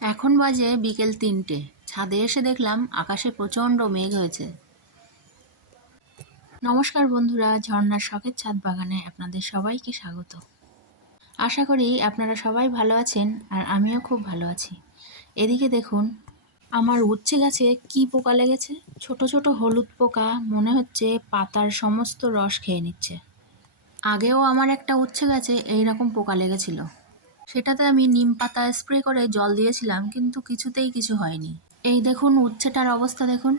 এখন বাজে বিকেল ৩টে। ছাদে এসে দেখলাম আকাশে প্রচণ্ড মেঘ হয়েছে। নমস্কার বন্ধুরা, ঝর্ণার শখের ছাদ বাগানে আপনাদের সবাইকে স্বাগত। আশা করি আপনারা সবাই ভালো আছেন আর আমিও খুব ভালো আছি। এদিকে দেখুন আমার উচ্ছে গাছে কি পোকা লেগেছে। ছোট ছোট হলুদ পোকা, মনে হচ্ছে পাতার সমস্ত রস খেয়ে নিচ্ছে। আগেও আমার একটা উচ্ছে গাছে এইরকম পোকা লেগেছিল। সেটাতে আমি নিম পাতা স্প্রে করে জল দিয়েছিলাম, কিন্তু কিছুতেই কিছু হয়নি। এই দেখুন উচ্ছেটার অবস্থা দেখুন,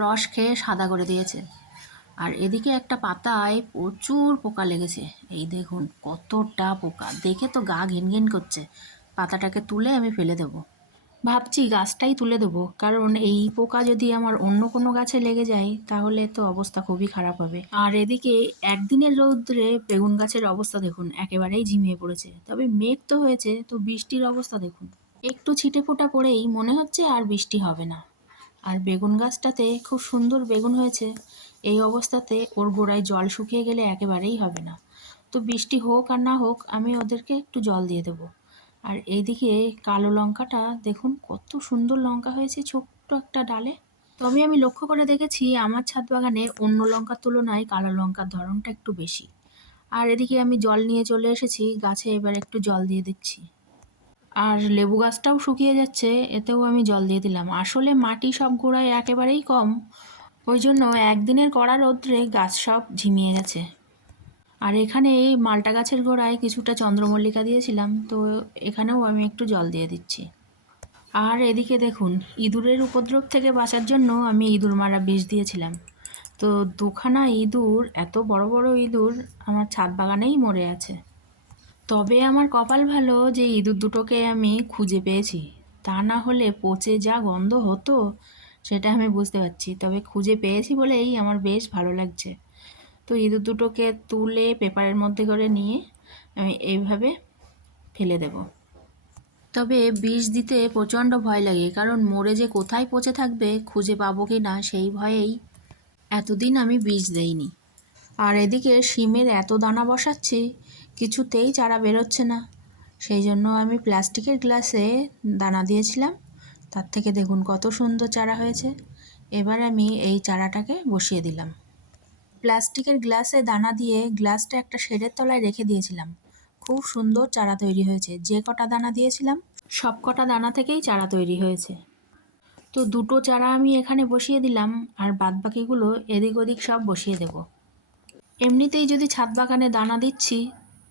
রস খেয়ে সাদা করে দিয়েছে। আর এদিকে একটা পাতায় প্রচুর পোকা লেগেছে। এই দেখুন কতটা পোকা, দেখে তো গা ঘিনঘিন করছে। পাতাটাকে তুলে আমি ফেলে দেবো। ভাবছি গাছটাই তুলে দেবো, কারণ এই পোকা যদি আমার অন্য কোনো গাছে লেগে যায় তাহলে তো অবস্থা খুবই খারাপ হবে। আর এদিকে একদিনের রৌদ্রে বেগুন গাছের অবস্থা দেখুন, একেবারেই ঝিমিয়ে পড়েছে। তবে মেঘ তো হয়েছে, তো বৃষ্টির অবস্থা দেখুন, একটু ছিটেফোঁটা পড়েই মনে হচ্ছে আর বৃষ্টি হবে না। আর বেগুন গাছটাতে খুব সুন্দর বেগুন হয়েছে। এই অবস্থাতে ওর গোড়ায় জল শুকিয়ে গেলে একেবারেই হবে না। তো বৃষ্টি হোক আর না হোক, আমি ওদেরকে একটু জল দিয়ে দেবো। আর এইদিকে কালো লঙ্কাটা দেখুন কত সুন্দর লঙ্কা হয়েছে ছোট্ট একটা ডালে। তবে আমি লক্ষ্য করে দেখেছি আমার ছাদ বাগানে অন্য লঙ্কার তুলনায় কালো লঙ্কার ধরনটা একটু বেশি। আর এদিকে আমি জল নিয়ে চলে এসেছি গাছে, এবার একটু জল দিয়ে দিচ্ছি। আর লেবু গাছটাও শুকিয়ে যাচ্ছে, এতেও আমি জল দিয়ে দিলাম। আসলে মাটি সব গোড়ায় একেবারেই কম, ওই জন্য একদিনের কড়া রৌদ্রে গাছ সব ঝিমিয়ে গেছে। আর এখানে এই মালটা গাছের গোড়ায় কিছুটা চন্দ্রমল্লিকা দিয়েছিলাম, তো এখানেও আমি একটু জল দিয়ে দিচ্ছি। আর এদিকে দেখুন ইঁদুরের উপদ্রব থেকে বাঁচার জন্য আমি ইঁদুর মারা বিষ দিয়েছিলাম। তো দুখানা ইঁদুর, এত বড় বড় ইঁদুর আমার ছাদ বাগানেই মরে আছে। তবে আমার কপাল ভালো যে ইঁদুর দুটোকে আমি খুঁজে পেয়েছি, তা না হলে পচে যা গন্ধ হতো সেটা আমি বুঝতে পারছি। তবে খুঁজে পেয়েছি বলেই আমার বেশ ভালো লাগছে। তো ইঁদুর দুটোকে তুলে পেপারের মধ্যে করে নিয়ে আমি এইভাবে ফেলে দেব। তবে বিষ দিতে প্রচণ্ড ভয় লাগে, কারণ মরে যে কোথায় পচে থাকবে খুঁজে পাবো কি না সেই ভয়েই এতদিন আমি বিষ দেইনি। আর এদিকে শিমের এত দানা বসাচ্ছি, কিছুতেই চারা বেরোচ্ছে না। সেই জন্য আমি প্লাস্টিকের গ্লাসে দানা দিয়েছিলাম, তার থেকে দেখুন কত সুন্দর চারা হয়েছে। এবার আমি এই চারাটাকে বসিয়ে দিলাম। প্লাস্টিকের গ্লাসে দানা দিয়ে গ্লাসটা একটা শেডের তলায় রেখে দিয়েছিলাম। খুব সুন্দর চারা তৈরি হয়েছে। যে কটা দানা দিয়েছিলাম সব কটা দানা থেকেই চারা তৈরি হয়েছে। তো দুটো চারা আমি এখানে বসিয়ে দিলাম, আর বাদবাকিগুলো এদিক ওদিক সব বসিয়ে দেব। এমনিতেই যদি ছাদ বাগানে দানা দিচ্ছি,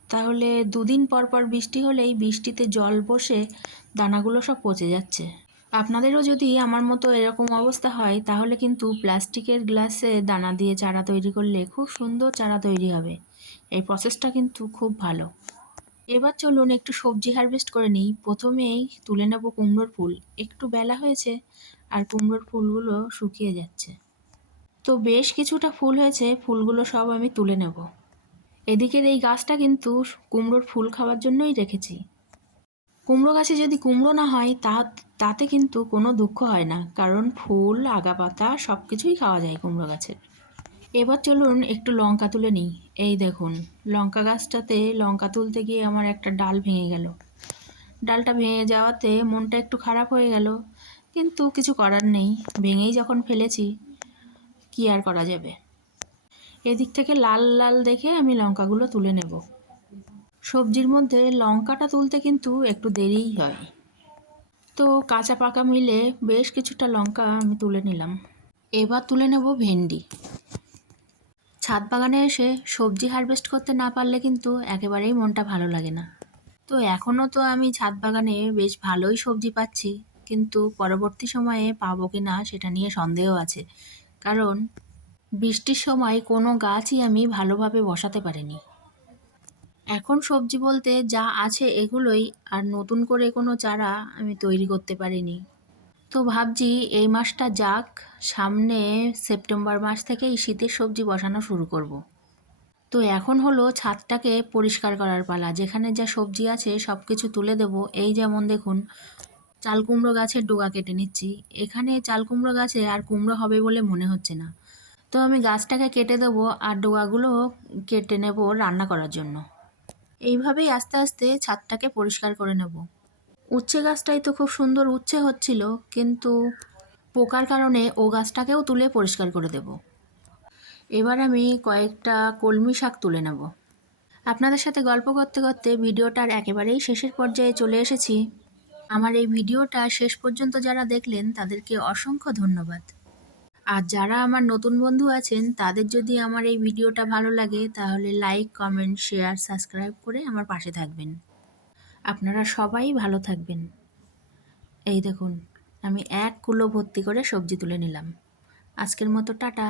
তাহলে দুদিন পর পর বৃষ্টি হলেই বৃষ্টিতে জল বসে দানাগুলো সব পচে যাচ্ছে। আপনাদেরও যদি আমার মতো এরকম অবস্থা হয়, তাহলে কিন্তু প্লাস্টিকের গ্লাসে দানা দিয়ে চারা তৈরি করলে খুব সুন্দর চারা তৈরি হবে। এই প্রসেসটা কিন্তু খুব ভালো। এবার চলুন একটু সবজি হারভেস্ট করে নিই। প্রথমেই তুলে নেব কুমড়োর ফুল। একটু বেলা হয়েছে আর কুমড়োর ফুলগুলো শুকিয়ে যাচ্ছে। তো বেশ কিছুটা ফুল হয়েছে, ফুলগুলো সব আমি তুলে নেব। এদিকের এই গাছটা কিন্তু কুমড়োর ফুল খাওয়ার জন্যই রেখেছি। কুমড়ো গাছে যদি কুমড়ো না হয় তাতে কিন্তু কোনো দুঃখ হয় না, কারণ ফুল আগা পাতা সব কিছুই খাওয়া যায় কুমড়ো গাছের। এবার চলুন একটু লঙ্কা তুলে নিই। এই দেখুন লঙ্কা গাছটাতে লঙ্কা তুলতে গিয়ে আমার একটা ডাল ভেঙে গেল। ডালটা ভেঙে যাওয়াতে মনটা একটু খারাপ হয়ে গেল, কিন্তু কিছু করার নেই, ভেঙেই যখন ফেলেছি কি আর করা যাবে। এদিক থেকে লাল লাল দেখে আমি লঙ্কাগুলো তুলে নেব। সবজির মধ্যে লঙ্কাটা তুলতে কিন্তু একটু দেরিই হয়। তো কাঁচা পাকা মিলে বেশ কিছুটা লঙ্কা আমি তুলে নিলাম। এবার তুলে নেব ভেন্ডি। ছাদ বাগানে এসে সবজি হারভেস্ট করতে না পারলে কিন্তু একেবারেই মনটা ভালো লাগে না। তো এখনও তো আমি ছাদ বাগানে বেশ ভালোই সবজি পাচ্ছি, কিন্তু পরবর্তী সময়ে পাবো কি না সেটা নিয়ে সন্দেহ আছে। কারণ বৃষ্টির সময় কোনো গাছই আমি ভালোভাবে বসাতে পারিনি। এখন সবজি বলতে যা আছে এগুলোই, আর নতুন করে কোনো চারা আমি তৈরি করতে পারিনি। তো ভাবছি এই মাসটা যাক, সামনে সেপ্টেম্বর মাস থেকেই শীতের সবজি বসানো শুরু করব। তো এখন হলো ছাদটাকে পরিষ্কার করার পালা। যেখানে যা সবজি আছে সব কিছু তুলে দেব। এই যেমন দেখুন চাল কুমড়ো গাছের ডগা কেটে নিচ্ছি। এখানে চাল কুমড়ো গাছে আর কুমড়ো হবে বলে মনে হচ্ছে না, তো আমি গাছটাকে কেটে দেবো আর ডগাগুলো কেটে নেব রান্না করার জন্য। এইভাবেই আস্তে আস্তে ছাদটাকে পরিষ্কার করে নেব। উচ্ছে গাছটাই তো খুব সুন্দর উচ্ছে হচ্ছিল, কিন্তু পোকার কারণে ও গাছটাকেও তুলে পরিষ্কার করে দেব। এবার আমি কয়েকটা কলমি শাক তুলে নেব। আপনাদের সাথে গল্প করতে করতে ভিডিওটার একেবারেই শেষের পর্যায়ে চলে এসেছি। আমার এই ভিডিওটা শেষ পর্যন্ত যারা দেখলেন তাদেরকে অসংখ্য ধন্যবাদ। আর যারা আমার নতুন বন্ধু আছেন তাদের যদি আমার এই ভিডিওটা ভালো লাগে তাহলে লাইক, কমেন্ট, শেয়ার, সাবস্ক্রাইব করে আমার পাশে থাকবেন। আপনারা সবাই ভালো থাকবেন। এই দেখুন, আমি এক কুলো ভর্তি করে সবজি তুলে নিলাম। আজকের মতো টাটা।